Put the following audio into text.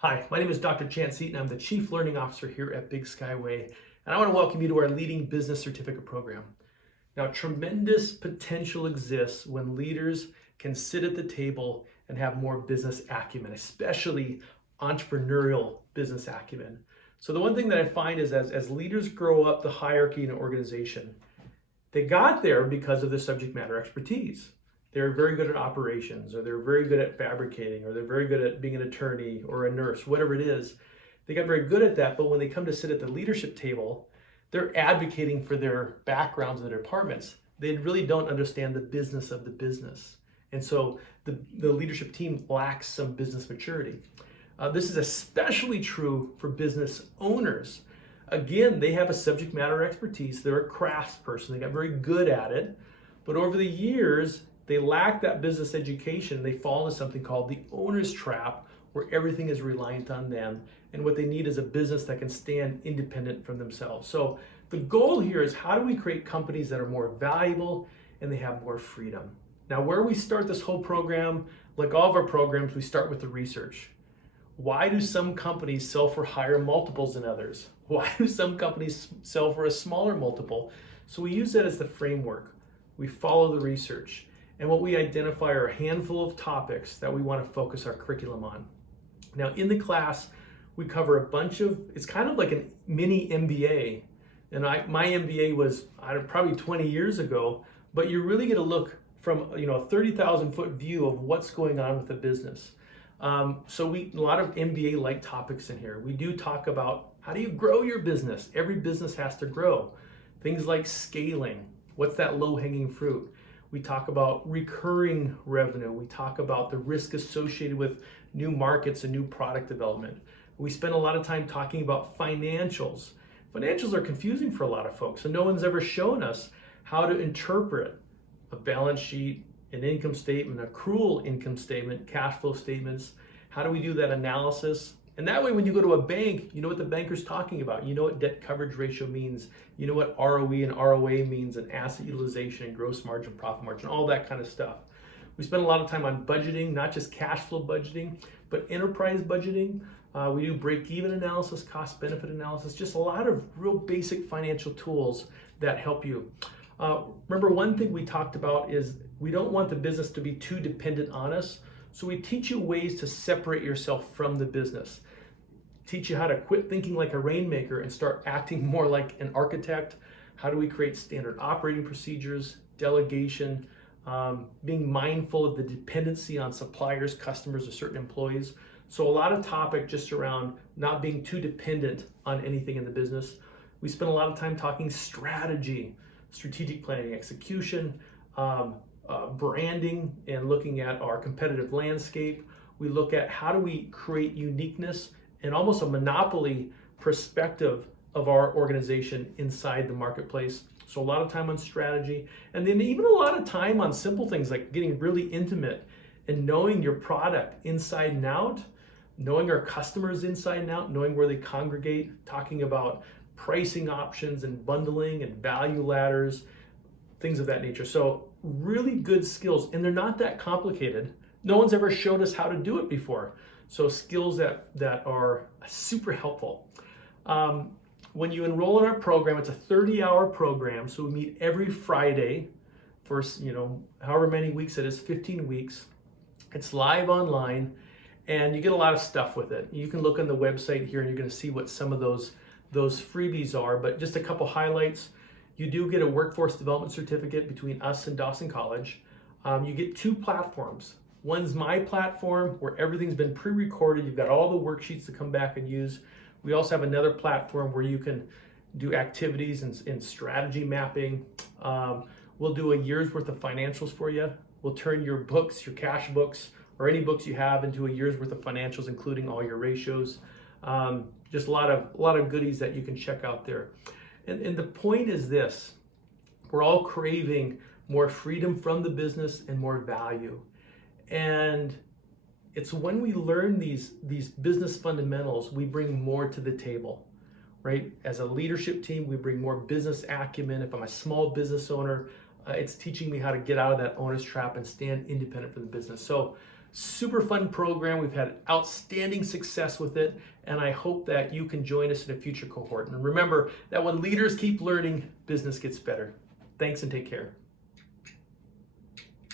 Hi, my name is Dr. Chance Eaton. I'm the Chief Learning Officer here at Big Skyway, and I want to welcome you to our Leading Business Certificate Program. Now, tremendous potential exists when leaders can sit at the table and have more business acumen, especially entrepreneurial business acumen. So the one thing that I find is as leaders grow up the hierarchy in an organization, they got there because of their subject matter expertise. They're very good at operations, or they're very good at fabricating, or they're very good at being an attorney or a nurse, whatever it is. They got very good at that, but when they come to sit at the leadership table, they're advocating for their backgrounds and their departments. They really don't understand the business of the business. And so the leadership team lacks some business maturity. This is especially true for business owners. Again, they have a subject matter expertise. They're a craftsperson. They got very good at it. But over the years, they lack that business education. They fall into something called the owner's trap, where everything is reliant on them. And what they need is a business that can stand independent from themselves. So the goal here is, how do we create companies that are more valuable and they have more freedom? Now, where we start this whole program, like all of our programs, we start with the research. Why do some companies sell for higher multiples than others? Why do some companies sell for a smaller multiple? So we use that as the framework. We follow the research. And what we identify are a handful of topics that we want to focus our curriculum on. Now, in the class, we cover a bunch of, it's kind of like a mini MBA. And my MBA was probably 20 years ago, but you really get a look from a 30,000-foot view of what's going on with the business. So a lot of MBA-like topics in here. We do talk about, how do you grow your business? Every business has to grow. Things like scaling. What's that low-hanging fruit? We talk about recurring revenue. We talk about the risk associated with new markets and new product development. We spend a lot of time talking about financials. Financials are confusing for a lot of folks, and no one's ever shown us how to interpret a balance sheet, an income statement, accrual income statement, cash flow statements. How do we do that analysis? And that way, when you go to a bank, you know what the banker's talking about. You know what debt coverage ratio means. You know what ROE and ROA means, and asset utilization and gross margin, profit margin, all that kind of stuff. We spend a lot of time on budgeting, not just cash flow budgeting, but enterprise budgeting. We do break-even analysis, cost-benefit analysis, just a lot of real basic financial tools that help you. Remember, one thing we talked about is we don't want the business to be too dependent on us. So we teach you ways to separate yourself from the business. Teach you how to quit thinking like a rainmaker and start acting more like an architect. How do we create standard operating procedures, delegation, being mindful of the dependency on suppliers, customers, or certain employees. So a lot of topic just around not being too dependent on anything in the business. We spend a lot of time talking strategy, strategic planning, execution, branding, and looking at our competitive landscape. We look at how do we create uniqueness and almost a monopoly perspective of our organization inside the marketplace. So a lot of time on strategy, and then even a lot of time on simple things like getting really intimate and knowing your product inside and out, knowing our customers inside and out, knowing where they congregate, talking about pricing options and bundling and value ladders, things of that nature. So really good skills, and they're not that complicated. No one's ever showed us how to do it before. So skills that are super helpful. When you enroll in our program, it's a 30-hour program. So we meet every Friday for however many weeks it is, 15 weeks. It's live online, and you get a lot of stuff with it. You can look on the website here, and you're going to see what some of those freebies are. But just a couple highlights. You do get a workforce development certificate between us and Dawson College. You get 2 platforms. One's my platform, where everything's been pre-recorded. You've got all the worksheets to come back and use. We also have another platform where you can do activities and strategy mapping. We'll do a year's worth of financials for you. We'll turn your books, your cash books, or any books you have into a year's worth of financials, including all your ratios. Just a lot of goodies that you can check out there. And the point is this: we're all craving more freedom from the business and more value. And it's when we learn these business fundamentals, we bring more to the table, right? As a leadership team, we bring more business acumen. If I'm a small business owner, it's teaching me how to get out of that owner's trap and stand independent from the business. So Super fun program. We've had outstanding success with it, and I hope that you can join us in a future cohort. And remember that when leaders keep learning, business gets better. Thanks and take care.